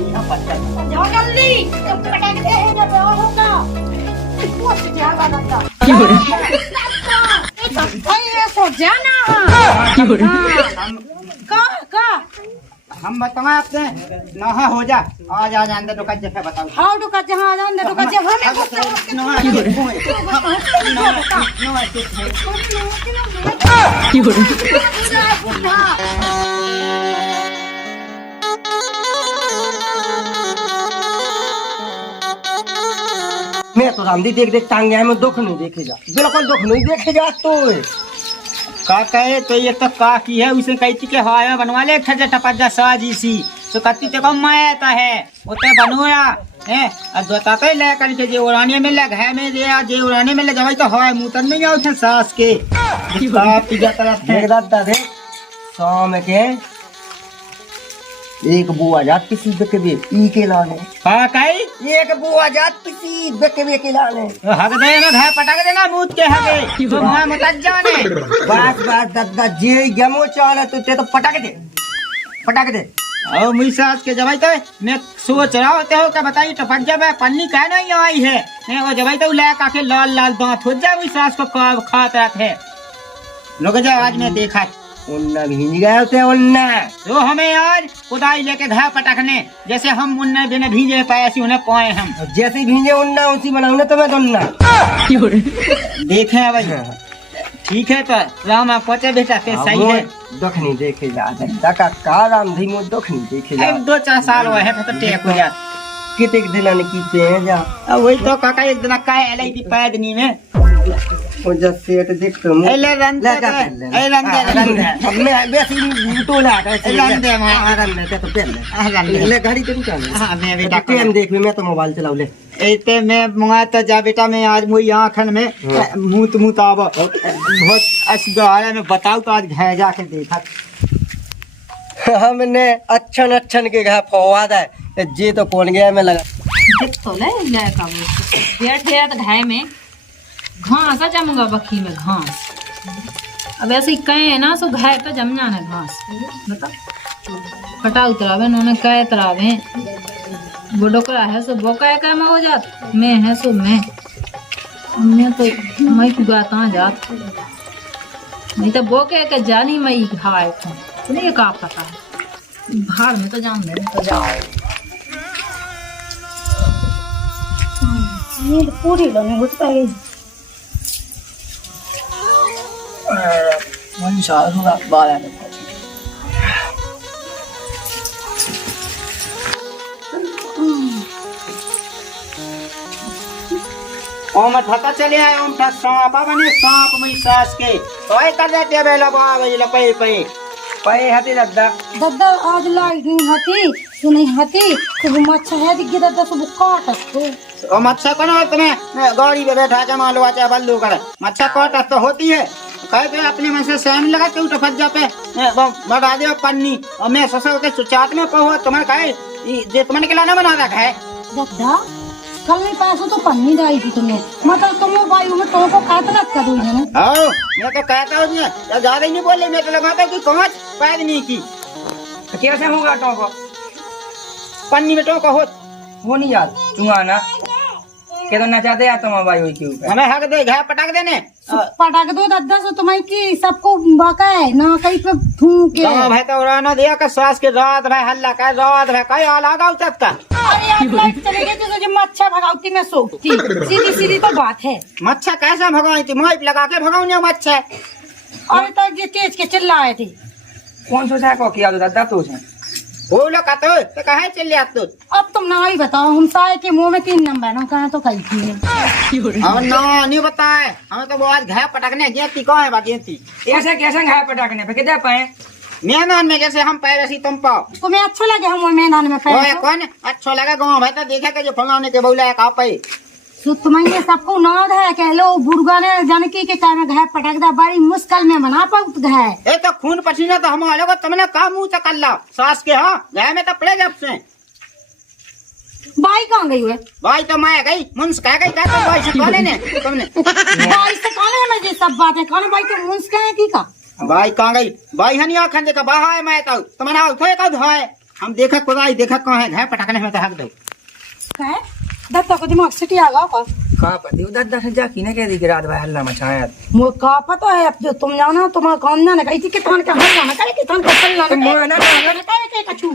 जाओ जल्दी पटक दे जब होगा कुछ ज्यादा लगता ये सो जाना का हम बताएं आपसे नहा हो जा आज आज अंदर रुका जैसे बताओ हाउ रुका जहां अंदर रुका जब हमें कुछ मैं तो रामदी देख देख टांग गया मैं दुख नहीं देखेगा बिल्कुल दुख नहीं देखेगा तो का कहे तो ये तो का की है उसे कहती के हवा बनवा ले खर्चा टपजा साजी सी तो कत्ती ते कम मायता है उते बनोया है और दोता पे ले करके जे उड़ाने में ले घर में जे उड़ाने में ले जावे तो हवा मुतन में जाओ छे सास के बाप पिजा तरफ देख दादा देख शाम के एक बुआ जात किसी बेके बे ई के लाने का कही एक बुआ जात किसी बेके बे के लाने हग दे ना घर पटक देना मुत के हगे तो मैं मत जाने बात बात दादा जे गमो चाले तो ते तो पटक दे और मुई सास के जबाई तो मैं सोच रहा होते हो क्या बताइए तो फट जाए पन्नी कह नहीं आई है नहीं वो जबाई तो ले काके लाल लाल दांत हो जाए मुई सास को खाता है लोग जा आज मैं देखा उन्ना भींज गए होते उन्ना तो हमें आज खुदाई लेके घर पटकने जैसे हम उन्ने बिना भीजे पाए ऐसी उन्हें पाए हम जैसे भींजे उन्ना उसी बनाऊंगा तो मैं दोन्ना देखे भाई ठीक है तो राम आप पहुंचे बेटा फिर सही है दुख नहीं देखे जा का का राम धीमो दुख नहीं देखे जा 2-4 साल हुए हैं तो टेक हो जात कितने दिन ने कीते हैं जा वही तो काका एक दिन का एलाई थी पैदनी में वो जब सेट देख तुम एले रंदे मैं बेसी तो ला रंदे मां रंदे तो पहले ले गाड़ी तो निकाल हां मैं बेटा पेन देख मैं तो मोबाइल चलाऊ ले एते मैं मंगा तो जा बेटा मैं आज मुई आंखन में मुत आव बहुत असगारे में बताऊ तो आज घर जाके देखा हमने अच्छन के घर फवाद है जे तो कौन गया मैं लगा तो ले का बैठ गया तो घाय में घास जमूंगा बखी में घास अब ऐसे ही कहे ना सो घाय तो जम जाना घास बता कटा उतरावे उन्होंने कहे तरावे वो डोकरा है सो वो कहे में हो जात मैं है सो मैं तो मैं की गाता जात नहीं तो वो कह के जानी मैं हवाए था नहीं का पता है भाड़ में तो जान दे तो जाओ ये पूरी लोने घुस गई मन साल होगा 12 में ओम पता चले आए ओम था सांप बने सांप मई सास के तोय कर देते बेला बाबा ये लपे पे हती दादा आज लाइट नहीं हती सुनी हती तो मच्छा है दिख दादा सब काटत तो ओ मच्छा कौन होते हैं गाड़ी पे बैठा के मान लो आचा बल्लू करे मच्छा काटत तो होती है कहे पे अपने मन से सहन लगा के उठ फट जा पे बढ़ा दे पन्नी और मैं ससुर के सुचात में पहो तुम्हें कहे जे तुम्हें खिलाना बना रखा है दादा कल नहीं पैसों तो पन्नी डाली थी तुमने मतलब तुम भाई में तुमको कहता कर दूँ है ना मैं तो कहता हूँ ज्यादा ही नहीं बोले मैं तो लगाता हूँ कि कौच पैद नहीं की कैसे होगा टोको पन्नी में टोको हो वो नहीं यार चुंगाना के तो नचाते या तुम भाई हुई क्यों हमें हक दे घर पटक देने पटक दो दादा सो तुम्हें की सबको बाका है ना कहीं पे फूंक के भाई तो उड़ाना दिया का सास के रात भाई हल्ला का रात भाई कई अलग आउ तक का अरे आप लाइट चले गए तो जो मच्छा भगावती में सोती सीधी सीधी तो बात है मच्छा कैसे भगाई थी मोइप लगा के भगाऊंगे मच्छा अरे तक ये तेज के चिल्लाए थे कौन सोचा को किया दादा तो वो लोग तो कहे चल तू अब तुम ना ही बताओ हम साए के मुंह में 3 नंबर ना कहा तो कही थी हम ना नहीं बताए हमें तो वो आज घर पटकने गेती कौन है बाकी कैसे कैसे घर पटकने पे किधर पाए मैदान में जैसे हम पैर ऐसी तुम पाओ तुम्हें अच्छा लगे हम मैदान में पैर कौन अच्छा लगा गाँव भाई तो देखे के जो फलाने के बोला है आप तो तुम्हें सबको नाद है कह लो बुर्गा ने जानकी के कारण घर पटक दा बड़ी मुश्किल में बना पाऊत घर ए तो खून पसीना तो हम लोग तुमने का मुंह तक कर ला सास के हाँ घर में तो पड़े जब से बाई कहाँ गई हुए भाई तो मैं गई मुंस कह गई क्या तुम भाई से कौन ने तुमने बाई से कौन है मुझे सब बातें कौन भाई तो मुंस कहे की का भाई कहाँ गई भाई हनी आखन देखा बाहा है मैं तो तुमने आओ थे कब है हम देखा कोदाई देखा कहाँ है, घर पटकने में तो हक दो। काय दत्ता को दिमाग सिटी आ गया का पति उधर दस जा की ना कह दी कि रात भाई हल्ला मचाया। मो का पता है अब जो तुम जाना तुम्हारा काम ना कही थी कि थान का हल्ला ना करे कि थान का हल्ला तुम ना ना करे के कछु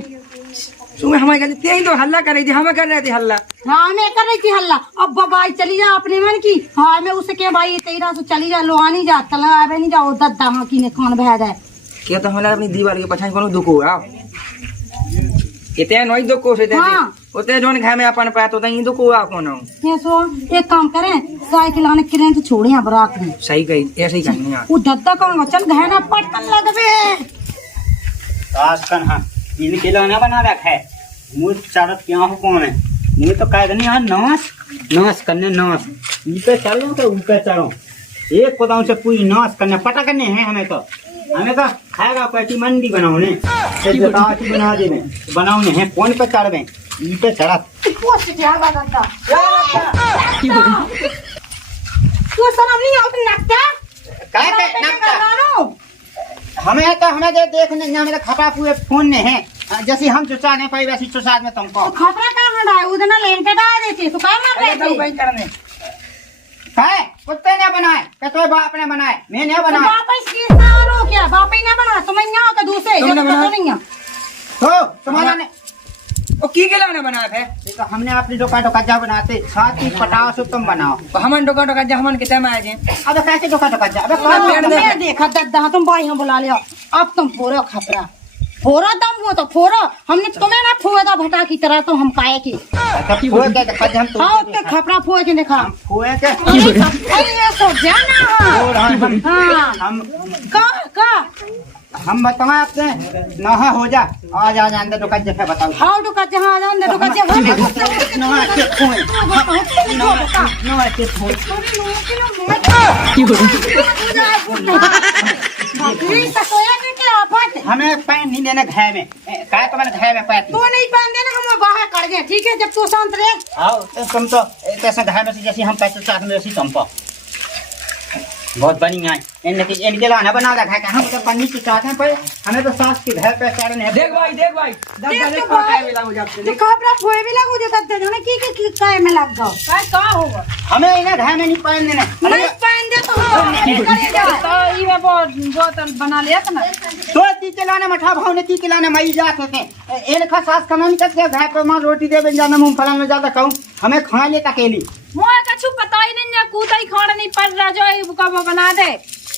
तुम्हें हमारे कहते तेरी तो हल्ला कर रही थी, हमें कर रहे थे हल्ला। हाँ मैं कर रही थी हल्ला। अब बाई चली जा अपने मन की। हाँ मैं उसे के भाई तेरा से चली जा लोहानी जा तला आवे नहीं जाओ दद्दा हाँ की ने खान बह जाए क्या तो हमारा अपनी दीवार के पछाई कोनो दुखो आओ इतने नोई दुखो से दे हाँ। उतने जोन घर में अपन पाया तो तई दुखो आ कौन हो। ये सो एक काम करें साइकिल आने किरें तो छोड़े यहाँ बरात में। सही कही, ऐसे ही करनी है। वो दद्दा कौन चल गहना पटकन लगवे आजकल हाँ इनके लाना बना रखा है, मुझ चारत क्या हो कौन है, मुझे तो कह देनी यार नाश नाश करने नाश ऊपर चलो तो ऊपर चलो एक कोदाम से पूरी नाश करने पटा करने हैं। हमें तो खाएगा पैटी मंडी बनाओने बना देने बनाओने हैं कौन पे चढ़वे ऊपर चढ़ा तू शर्म नहीं आती नक्का काय पे नक्का हमें तो हमें देखने मेरे खपरा पूरे फोन ने है जैसे हम चुचा नहीं पाई वैसी चुचा में तुमको खपरा कहाँ डाले उधर ना लेन के डाल देती तो क्या मार रहे थे है कुत्ते ने बनाए क्या तो बाप ने बनाए मैं नहीं बनाया वापस की सारो क्या बाप ही ने बना तुम यहाँ का दूसरे तुमने जब बनाया? तो नहीं है तो तुम्हारा ने ओ की के लाने बनाया है देखो हमने अपनी डोका डोका बनाते साथ ही पटाओ सो तुम बनाओ तो हमन डोका डोका जा हमन कितने में आए जे अब कैसे डोका डोका अबे कौन पेड़ दे मैं देखा दद्दा तुम भाई हम बुला लिया अब तुम फोरो खपरा फोरा दम वो तो फोरो हमने तुम्हें ना फुआ भटा की तरह तो हम काए की फुए के देखा हम तो हाँ उसके खपरा फुआ के देखा फुए के ये सो जाना और हाँ हम का हम बताएं अपने नहा हो जा आज आज अंदर डोका जैसे बताओ हाउ डुका जहाँ अंदर डुका जहाँ नहा के फुए नहा के फुए हमें पैन नहीं देना घर में काय तो मैंने घर में पैन तू नहीं पहन देना हम बाहर कर गए ठीक है जब तू शांत रहे आओ तुम तो ऐसा घर में से जैसे हम पैसे साथ में वैसे तुम तो बहुत बढ़िया है इनके लाना बना रखा है हम तो पन्नी के चाहते हैं पर हमें तो सास के घर पे चढ़ने देख भाई देख तो भाई तो कपड़ा फोए भी लागू जो करते जाने की काय में लग जाओ काय का होगा हमें इन्हें घर में नहीं पहन देना नहीं पहन दे तो ई में बोतल बना लिया था ना तो ती के लाने मठा भाव ने ती के लाने मई जात होते इनका सास कमान करके घर पे मां रोटी दे बन जाना मूंगफली में ज्यादा कहूं हमें खाने ले अकेली मोए कछु पता ही नहीं है कूता ही खाना नहीं पड़ रहा जो ये बुका बना दे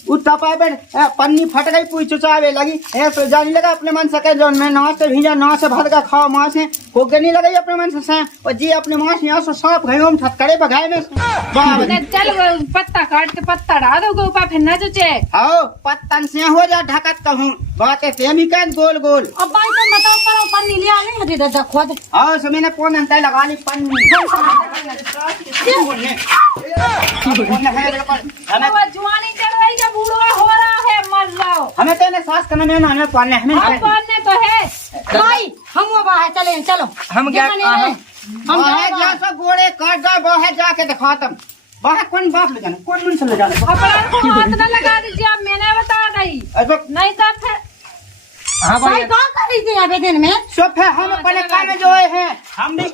उठा पाए बे पन्नी फट गई पूछ चुचावे लगी तो जाने लगा अपने मन से कह जो मैं नाव से भीजा नाव से भर का खाओ मां से को गनी लगी अपने मन से और जी अपने मां से यहां से सांप गए हम छटकड़े बगाए में ने चल पत्ता काट के पत्ता डाल दो ऊपर फिर न चुचे आओ पत्तन से हो जा ढकत कहूं बातें सेमी कर गोल गोल अब भाई तुम बताओ करो पन्नी ले आ नहीं हटे दादा खुद आओ समय ने कौन अंतर लगा ली पन्नी हमें जुआनी चढ़ रही है बूढ़ा हो रहा है मर जाओ हमें तो इन्हें सास करने में ना हमें पालने हमें अब पालने तो है भाई हम वो बाहर चले चलो हम क्या हम बाहर जा सो गोड़े काट जाओ बाहर जाके दिखा तुम बाहर कौन बाप ले जाना कौन मुंह से ले जाना अपना को हाथ न लगा दीजिए अब मैंने बता दी नहीं तो फिर हां भाई भाई कौन कर रही थी आवेदन में सब है हम पहले काम में जो हैं हम भी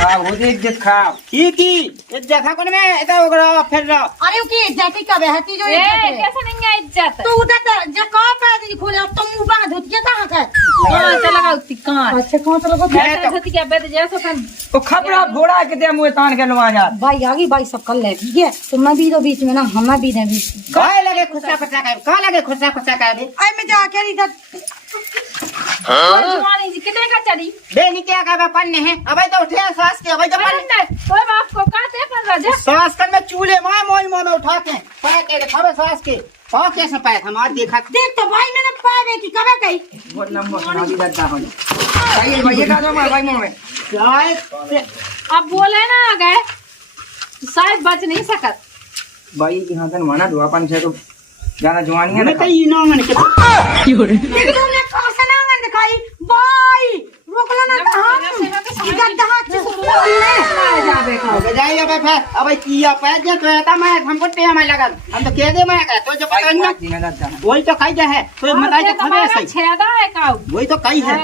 हां वो इज्जत खा की ये देखा कौन में इधर उगरा फिर रहा अरे की इज्जत का बहती जो ए इज्जत है कैसे नहीं है इज्जत तू उधर जो कहाँ पे दी खोले अब तुम मुंह बांध धुत के कहाँ का कहां से लगा उतनी कहां अच्छा कौन सा लगा ऐसे धोती के बेद जैसे फिर तो खपरा घोड़ा के दे मुंह तान के लवा जा भाई आगे भाई सब कर ले ठीक है तुम भी तो बीच में ना हम भी ना बीच में काय लगे खुशा खुशा का का लगे खुशा का दे आई मैं जाके इधर जुआनी जी कितने का चढ़ी बे नहीं क्या का पन्ने हैं अबे तो उठे सास के अबे तो पन्ने कोई बाप को काटे कर राजा सास कर में चूल्हे मां मोई मोन उठा के पैर के खबे सास के पा कैसे पैर हम आज देखा देख तो भाई मैंने पावे की कबे गई वो नंबर सुना दी दादा हो भाई भाई का दो भाई मुंह में शायद अब बोले ना आ गए शायद बच नहीं सकत भाई यहां तक माना दुआ पान से तो ज्यादा जवानी है मैं ना तो ये ना मन के तुमने कौन सा नांगन दिखाई भाई रोक लो ना हम इधर दहाड़ से सुन ले जावे का बजाई अब किया पैज तो आता मैं हमको टे में लगा हम तो कह दे मैं तो जो पता नहीं वही तो खाई है तो बताई तो खबे सही छेदा है काऊ वही तो कही है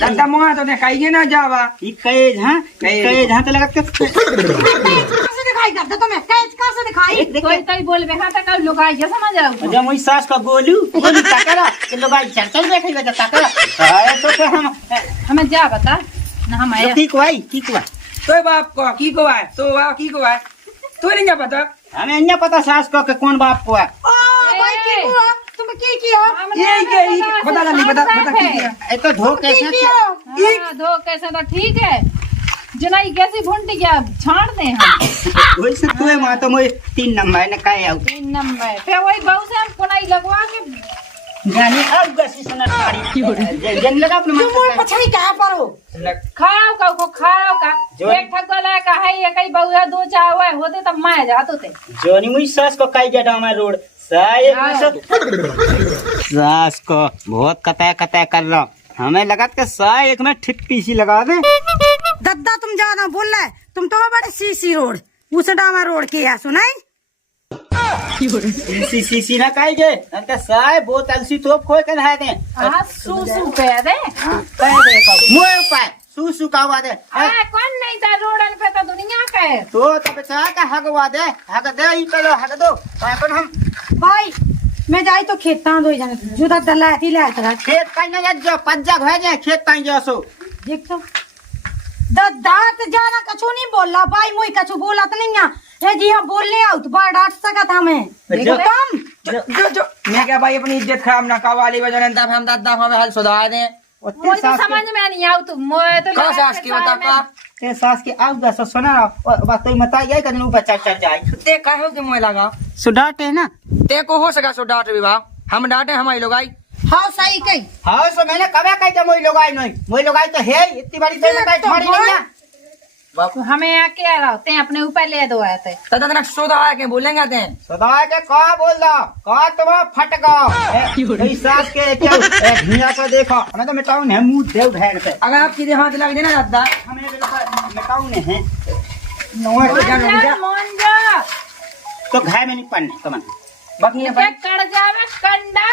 दादा मोहा तो ने कहिए ना जावा ई कैज हां कैज हां तो लगा के कैसे दिखाई करते तुम्हें कैसे दिखाई कोई कोई बोलबे हां त काऊ लोग आई समझ आओ जब मैं सास का गोलू ताकरा के लोग आई चल देखे बजा ताकरा तो हम हमें जा बता ना हम आया ठीक हुआ तो बाप को की को है तो वाह की को है तो नहीं पता हमें अन्य पता सास को के कौन बाप को है ओ भाई की हुआ तुम की किया ये बता नहीं बता की किया ए तो धो कैसे धो कैसे तो ठीक है जनाई कैसी भुंटी क्या छाड़ दे हम वही से तू मां तो मैं 3 नंबर ने काए आउ 3 नंबर फिर वही बहु से हम कोनाई लगवा के जानी अब गसी सनत गाड़ी जन लगा अपने तुम मोर पछाई कहां पर हो खाओ को खाओ का एक ठगला का है ये कई बहु दो चावे होते तब मैं जातो थे जोनी मुई सास को काई जटा में रोड सास को बहुत कता कर रहा हमें लगा के साय एक में ठिप्पी सी लगा दे दद्दा तुम ज्यादा बोल रहा है तुम तो बड़े सीसी रोड उसे डामा रोड के है सुनाई सी ना काई जे अंत साय बोतल सी तो खोल के नहा दे हां सू पे दे कह दे मुए ऊपर सू कावा दे कौन नहीं था रोडन पे तो दुनिया का है तो बचा के हगवा दे हग दे ई पे हग दो अपन हम भाई मैं जाई तो खेता दो जाने जुदा दला थी ले आता खेत काई ना जो पज्जा घोय जे खेत काई जो सो देख तो दद्दा तो जाना कछु नहीं बोला भाई मोई कछु बोला तो नहीं है जी हां बोलने आओ तो बड़ा डांट सका था मैं देखो तुम जो मैं क्या भाई अपनी इज्जत खराब ना कावाली वजन तब हम दादा हमें हल सुधा दे मुझे तो समझ में नहीं आऊ तुम मोए तो कौन सास की बता पा ते सास के आउ दा सुना बात तो मत आई कदन ऊपर चढ़ जाए ते कहो कि मोय लगा सुडाटे ना ते को हो सका सो डांट विवाह हम डांटे हमारी लोग आई हां सही कही हां सो मैंने कबे कही तो मोई लोग आई नहीं मोई लोग आई तो है इतनी बड़ी तो लगाई छोड़ी नहीं है तो हमें आके आ रहा ते अपने ऊपर ले दो आए थे तदा तक सोदा है के बोलेंगे ते सदा के का बोल दो का तुम फट गो ई सास के क्या दुनिया को देखो हमें तो मिटाऊ ने मुंह देव भेड़ पे अगर आप सीधे हाथ लग देना दादा हमें मिटाऊ ने है नोए तो जानो मन जा तो घाय में नहीं पड़ने तो मन बाकी के कड़ जावे कंडा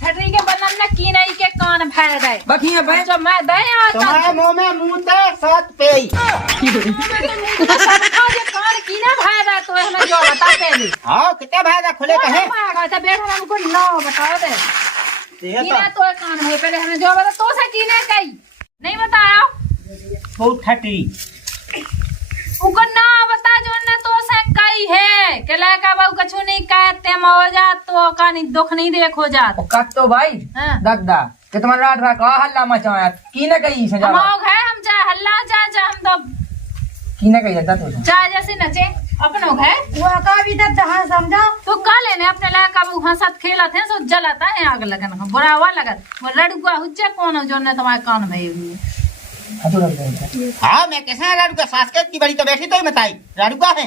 ठटरी के बनन न की नहीं के कान भर गए बाकी भाई जो मैं दे आता तुम्हारे मुंह में मुंह ते साथ पे कान की ना भर तो हमें जो बता पहले हां कितने भाई दा खुले कहे तो बेटा हमको नो बता दे कीना तो कान है पहले हमें जो बता तो से कीने कही नहीं बताया बहुत ठटरी उको ना बता जो ने तो से कही है के लड़का बाबू कछु नहीं कहते म हो जा तो कानी दुख नहीं देखो जात कत तो भाई हां दादा के तुम्हारा रात भर का हल्ला मचाया की ने कही से जा हम है हम चाहे हल्ला चाहे हम तो की ने कही दादा तो चाहे जैसे नचे अपनो है वो का भी दद्दा हां समझा तो का लेने अपने लड़का बाबू हंसत खेलत है सो जलाता है आग लगन बुरा हुआ लगत वो लड़का हुज्जा कौन जो ने तुम्हारे कान में हाँ मैं कैसे राडू का सास के इतनी बड़ी तो बैठी तो ही बताई राडू का है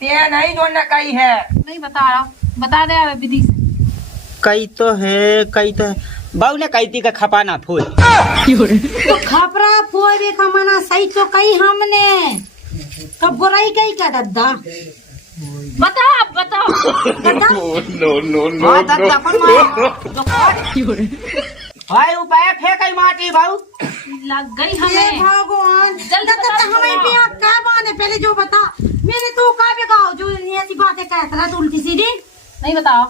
ते नहीं जो ने कही है नहीं बता रहा बता दे अब विधि से कई तो है बाऊ ने कही थी का खपाना फूल तो खपरा फोय भी कमाना सही तो कही हमने कब बुराई कही का दद्दा बता दद्दा हाँ दादा कौन भाई उपाय फेंकई माटी बाऊ लग गई हे हमें भगवान जल्दी दद्दा बता, हमें बोलो। पिया क्या बाने पहले जो बता मैंने तो का भी कहा जो ऐसी बातें कहता रहा उल्टी सीधी नहीं बताओ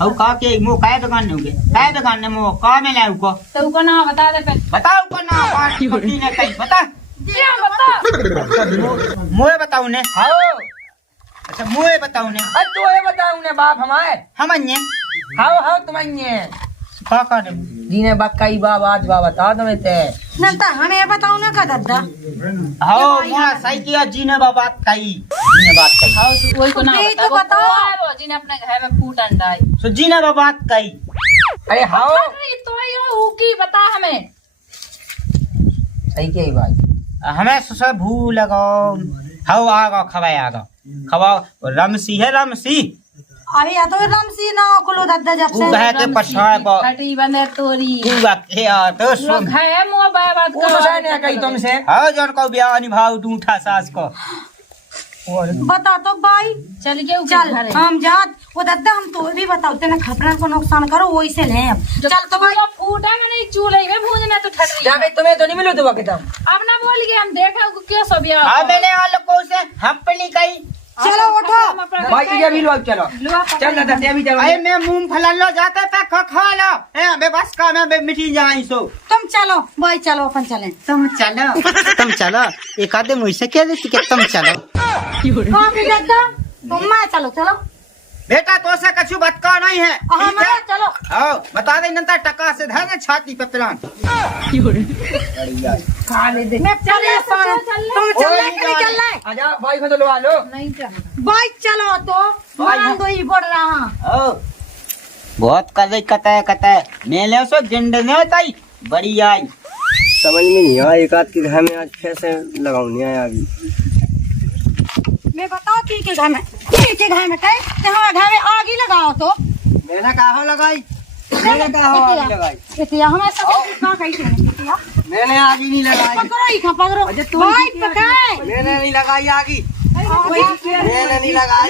हऊ का के मो काय दुकान ने काय दुकान ने मो का में लाऊ को तो उको ना बता दे पहले बताओ को ना पार्टी पट्टी ने कही बता क्या बता मोए बताऊ ने हाओ अच्छा मोए बताऊ ने तो ये बताऊं ने बाप हमारे हम अन्य हाओ हाओ तुम्हारे का ने जीने बक्काई बाबा आज बाबा बता दो ते नंतर हमें बताओ ना का दद्दा हाओ मोआ सही किया जी ने बात कही जी ने बात कही हां वही को ना यही बता तो वो बताओ। वो जिने अपने घर में फूट अंडा है सो जी ने बात कही अरे हाओ अरे तो यो की बता हमें सही के भाई हमें सुसे भू लगाओ हाओ आगा खवाए आगा खवाओ रमसी है रमसी अभी या तो रमसी ना खुलो दादा जब तू से घाय के पछाड़ बा खटी बने तोरी तू के आ तो वो सुन घाय मुँह बात वो तो शायद नहीं कही तुमसे हाँ जन को ब्याह निभाव दूठा सास को बता तो भाई चल के चल हम जात वो दादा हम तो भी बताओ तेने खपरा को नुकसान करो वही से ले अब चल तो भाई फूटा में नहीं चूल्हे में भूनना तो ठट जा के तुम्हें तो नहीं मिलो दुआ के तुम अब ना बोल गए हम देखा क्या सब यार हाँ मैंने आ लोगों से हप्पली कही चलो उठो भाई के भी लो चलो चल दादा ते भी चलो अरे मैं मूंगफला लो जाते पे खा लो ए बे बस का मैं मिठी जाई सो तुम चलो भाई चलो अपन चलें तुम चलो एक आधे मुझसे कह देती कि तुम चलो कहाँ पे दादा तुम मैं चलो चलो बेटा तो से कछु बतका नहीं है हाँ ठीक है? मैं चलो आओ बता दे नंतर टका से धर दे छाती पे प्लान मैं चले तुम चलना कि नहीं चलना है आजा भाई को तो लो आ लो नहीं चल भाई चलो तो मान दो ही बढ़ रहा ओ बहुत कदे कता मेले सो जिंद ने ताई बड़ी आई समझ में नहीं आया एक आध के घर में आज कैसे लगाऊं नहीं आया अभी मैं बताओ की घर में कहे हमारे घर में आग ही लगाओ तो मैंने कहा लगाई मैंने कहा आग लगाई इतिया हमें सब कहाँ कही थी इतिया मैंने आग ही नहीं लगाई पकड़ो ही खा पकड़ो अजय तू भाई पकाए मैंने नहीं लगाई आग ही मैंने नहीं लगाई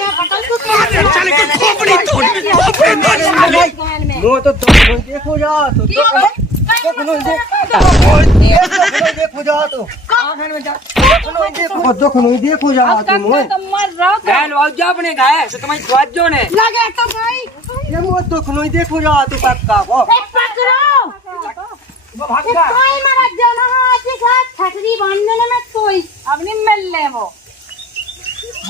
मुँह तो तुम देखो जाओ तो देखो जाओ तो देखो जाओ तुम मर रहा घायल हो जा अपने घायल तो तुम्हारी स्वाद जो ने लगे तो भाई ये वो दुख नहीं देखो जाओ तू पक्का वो पकड़ो भाग जा कोई मत जाओ ना आज के साथ छतरी बांधने में कोई अब नहीं मिल ले वो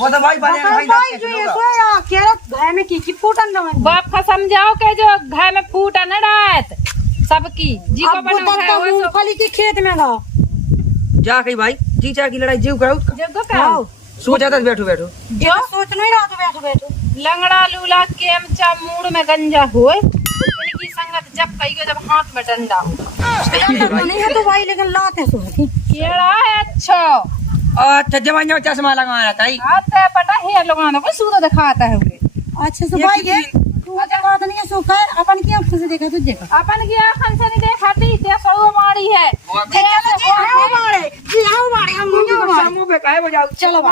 तो भाई बने भाई भाई जो ये सोया केरत घर में की फूटन दो बाप का समझाओ के जो घर में फूटा न डात सबकी जी को अब बना है वो सब मूंगफली के खेत में गो जा कहीं भाई जी चाह की लड़ाई जीव करो जब को कहो सोचा था बैठो बैठो जो सोच नहीं रहा तो बैठो बैठो लंगड़ा लूला केमचा मूड में गंजा होए उनकी संगत जब कही गो जब हाथ में डंडा हो नहीं है तो भाई लेकिन लाते सोती केड़ा है अच्छा अच्छा जवान जो चश्मा लगाया था हाथ है पटा है लोगों को सूद दिखाता है उसे अच्छा सो भाई ये तू जगह तो नहीं है सो कर अपन की आंखों से देखा तुझे का अपन की आंखन से नहीं देखाती ते सौ मारी है चलो जी हां मारे हम नहीं मारे मुंह पे काहे बजाओ चलो